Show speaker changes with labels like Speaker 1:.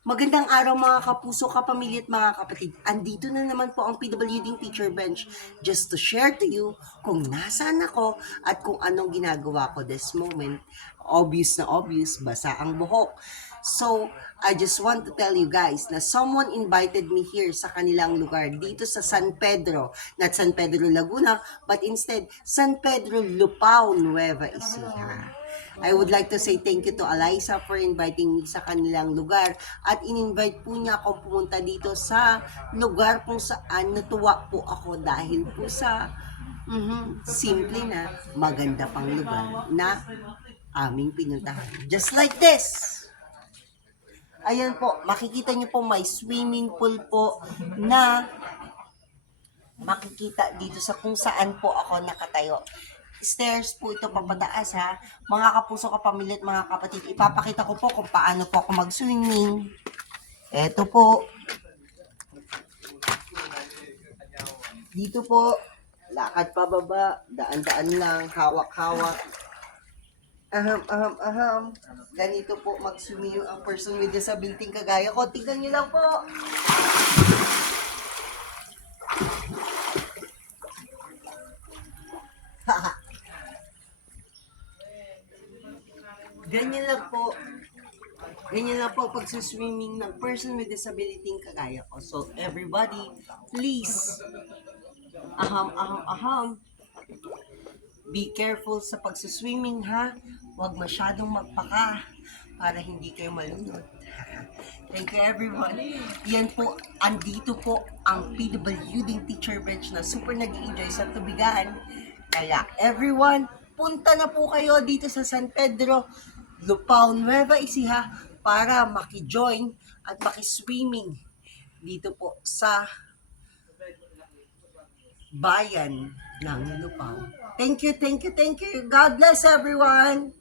Speaker 1: Magandang araw mga kapuso, kapamilya at mga kapatid. Andito na naman po ang PWD Teacher Bench just to share to you kung nasaan ako at kung anong ginagawa ko this moment. Obvious na obvious, basa ang buhok. So, I just want to tell you guys na someone invited me here sa kanilang lugar dito sa San Pedro. Not San Pedro Laguna, but instead San Pedro Lupao, Nueva Ecija. I would like to say thank you to Eliza for inviting me sa kanilang lugar at in-invite po niya akong pumunta dito sa lugar kung saan natuwa po ako dahil po sa mhm, simple na maganda pang lugar na aming pinuntahan. Just like this! Ayan po, makikita niyo po may swimming pool po na makikita dito sa kung saan po ako nakatayo. Stairs po ito papataas ha. Mga kapuso, kapamilya at mga kapatid, ipapakita ko po kung paano po ako mag-swimming. Eto po. Dito po, lakad pababa, daan-daan lang, hawak-hawak. Aham, aham, aham. Ganito po mag-swimming ang person with disability kagaya ko. Tignan niyo lang po. Ganyan lang po. Ganyan lang po pag swimming ng person with disability kagaya ko. So, everybody, please, aham, aham, aham. Be careful sa pagsiswimming ha. Huwag masyadong magpaka para hindi kayo malunod. Thank you everyone. Yan po, andito po ang PWD Teacher Bench na super nag enjoy sa tubigan. Kaya everyone, punta na po kayo dito sa San Pedro, Lupao, Nueva Ecija para maki-join at maki-swimming dito po sa bayan ng Lupao. Thank you, thank you, thank you. God bless everyone!